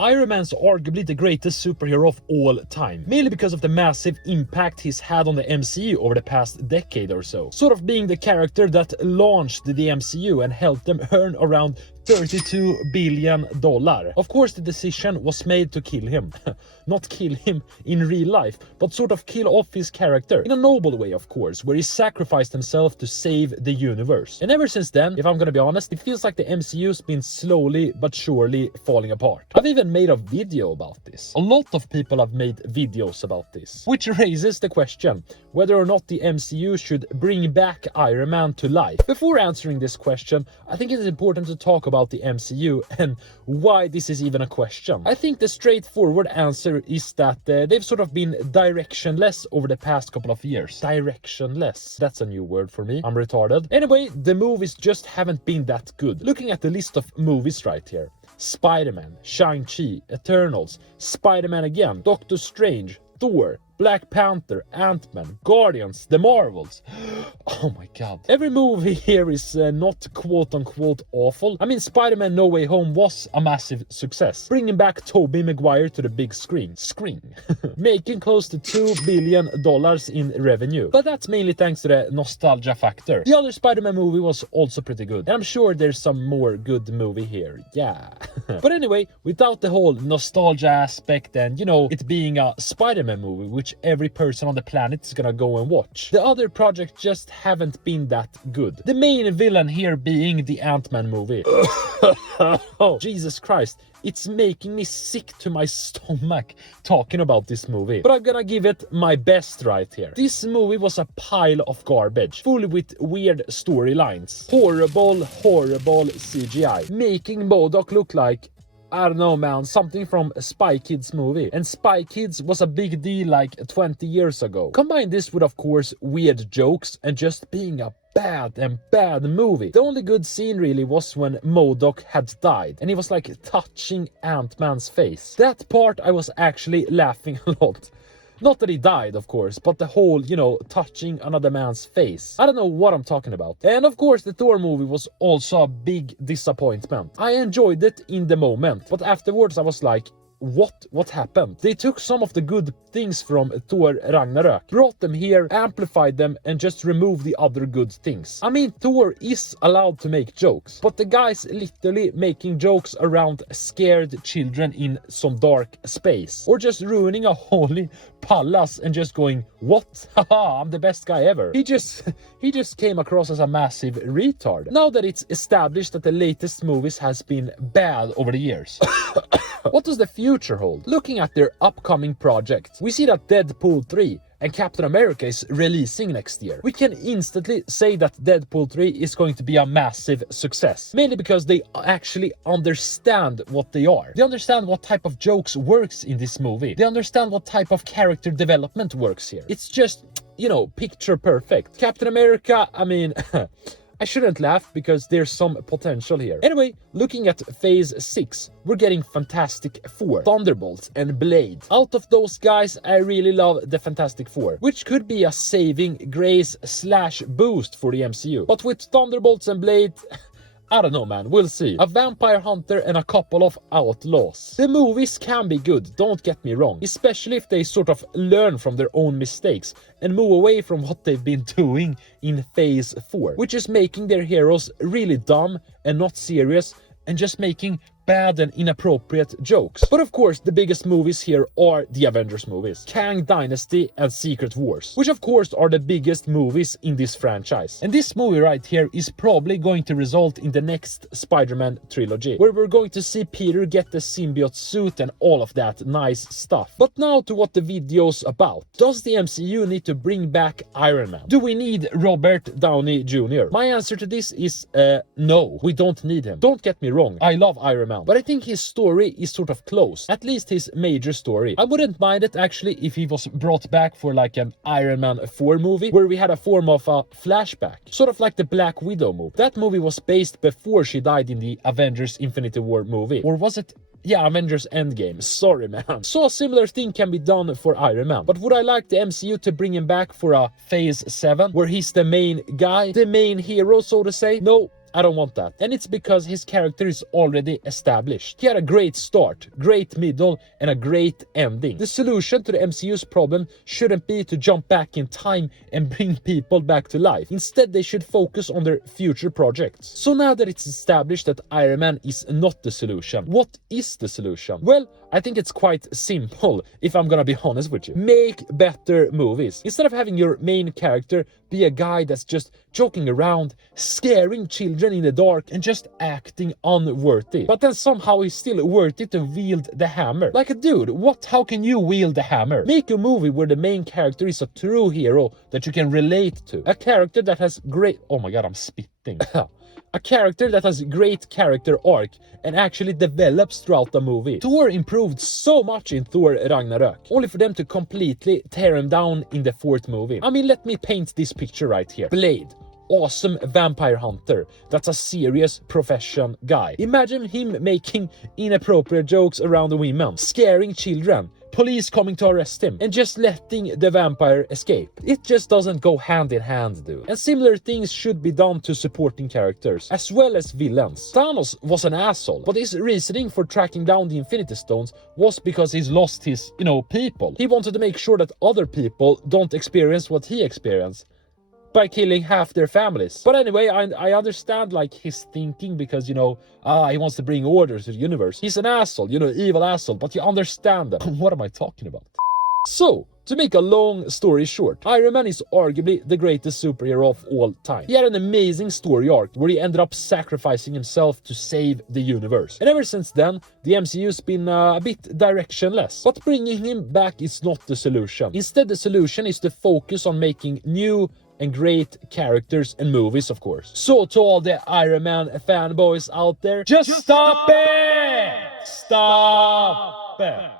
Iron Man's arguably the greatest superhero of all time, mainly because of the massive impact he's had on the MCU over the past decade or so. Sort of being the character that launched the MCU and helped them earn around $32 billion. Of course, the decision was made to kill him. Not kill him in real life, but sort of kill off his character. In a noble way, of course, where he sacrificed himself to save the universe. And ever since then, if I'm gonna be honest, it feels like the MCU's been slowly but surely falling apart. I've even made a video about this. A lot of people have made videos about this. Which raises the question, whether or not the MCU should bring back Iron Man to life. Before answering this question, I think it is important to talk about the MCU and why this is even a question. I think the straightforward answer is that they've sort of been directionless over the past couple of years. Directionless. That's a new word for me. I'm retarded. Anyway, the movies just haven't been that good. Looking at the list of movies right here. Spider-Man, Shang-Chi, Eternals, Spider-Man again, Doctor Strange, Thor, Black Panther, Ant-Man, Guardians, The Marvels. Oh my god. Every movie here is not quote-unquote awful. I mean, Spider-Man No Way Home was a massive success, bringing back Tobey Maguire to the big screen. Making close to $2 billion in revenue. But that's mainly thanks to the nostalgia factor. The other Spider-Man movie was also pretty good. And I'm sure there's some more good movie here. Yeah. But anyway, without the whole nostalgia aspect and, you know, it being a Spider-Man movie, which every person on the planet is gonna go and watch, the other projects just haven't been that good. The main villain here being the Ant-Man movie. Oh, Jesus Christ. It's making me sick to my stomach talking about this movie. But I'm gonna give it my best right here. This movie was a pile of garbage, full with weird storylines. Horrible CGI. Making MODOK look like, I don't know, man, something from Spy Kids movie. And Spy Kids was a big deal like 20 years ago. Combine this with, of course, weird jokes and just being a bad movie. The only good scene really was when MODOK had died and he was like touching Ant-Man's face. That part I was actually laughing a lot. Not that he died, of course, but the whole, you know, touching another man's face. I don't know what I'm talking about. And of course, the Thor movie was also a big disappointment. I enjoyed it in the moment, but afterwards I was like, what happened? They took some of the good things from Thor Ragnarok, brought them here, amplified them, and just removed the other good things. I mean, Thor is allowed to make jokes, but the guy's literally making jokes around scared children in some dark space, or just ruining a holy palace and just going, what? Haha, I'm the best guy ever. He just came across as a massive retard. Now that it's established that the latest movies has been bad over the years. What does the future hold? Looking at their upcoming projects, we see that Deadpool 3 and Captain America is releasing next year. We can instantly say that Deadpool 3 is going to be a massive success. Mainly because they actually understand what they are. They understand what type of jokes works in this movie. They understand what type of character development works here. It's just, you know, picture perfect. Captain America, I mean... I shouldn't laugh because there's some potential here. Anyway, looking at Phase 6, we're getting Fantastic Four, Thunderbolts and Blade. Out of those guys, I really love the Fantastic Four, which could be a saving grace / boost for the MCU. But with Thunderbolts and Blade... I don't know, man, we'll see. A vampire hunter and a couple of outlaws. The movies can be good, don't get me wrong. Especially if they sort of learn from their own mistakes and move away from what they've been doing in Phase 4. Which is making their heroes really dumb and not serious and just making bad and inappropriate jokes. But of course, the biggest movies here are the Avengers movies. Kang Dynasty and Secret Wars, which of course are the biggest movies in this franchise. And this movie right here is probably going to result in the next Spider-Man trilogy, where we're going to see Peter get the symbiote suit and all of that nice stuff. But now to what the video's about. Does the MCU need to bring back Iron Man? Do we need Robert Downey Jr.? My answer to this is no, we don't need him. Don't get me wrong, I love Iron Man. But I think his story is sort of close, at least his major story. I wouldn't mind it actually if he was brought back for like an Iron Man 4 movie, where we had a form of a flashback, sort of like the Black Widow movie. That movie was based before she died in the Avengers Infinity War movie. Or was it? Yeah, Avengers Endgame. Sorry, man. So a similar thing can be done for Iron Man. But would I like the MCU to bring him back for a Phase 7, where he's the main guy, the main hero, so to say? No, I don't want that. And it's because his character is already established. He had a great start, great middle, and a great ending. The solution to the MCU's problem shouldn't be to jump back in time and bring people back to life. Instead, they should focus on their future projects. So now that it's established that Iron Man is not the solution, what is the solution? Well, I think it's quite simple, if I'm gonna be honest with you. Make better movies. Instead of having your main character be a guy that's just joking around, scaring children in the dark, and just acting unworthy. But then somehow he's still worthy to wield the hammer. Like, dude, how can you wield the hammer? Make a movie where the main character is a true hero that you can relate to. A character that has great... Oh my god, I'm spitting. A character that has great character arc and actually develops throughout the movie. Thor improved so much in Thor Ragnarok, only for them to completely tear him down in the 4th movie. I mean, let me paint this picture right here. Blade. Awesome vampire hunter that's a serious profession guy. Imagine him making inappropriate jokes around the women, scaring children, police coming to arrest him, and just letting the vampire escape. It just doesn't go hand in hand, dude. And similar things should be done to supporting characters, as well as villains. Thanos was an asshole, but his reasoning for tracking down the Infinity Stones was because he's lost his, people. He wanted to make sure that other people don't experience what he experienced by killing half their families. But anyway, I understand like his thinking because, he wants to bring order to the universe. He's an asshole, evil asshole, but you understand that. What am I talking about? So, to make a long story short, Iron Man is arguably the greatest superhero of all time. He had an amazing story arc where he ended up sacrificing himself to save the universe. And ever since then, the MCU's been a bit directionless. But bringing him back is not the solution. Instead, the solution is to focus on making new and great characters and movies, of course. So to all the Iron Man fanboys out there, just stop it! Stop it!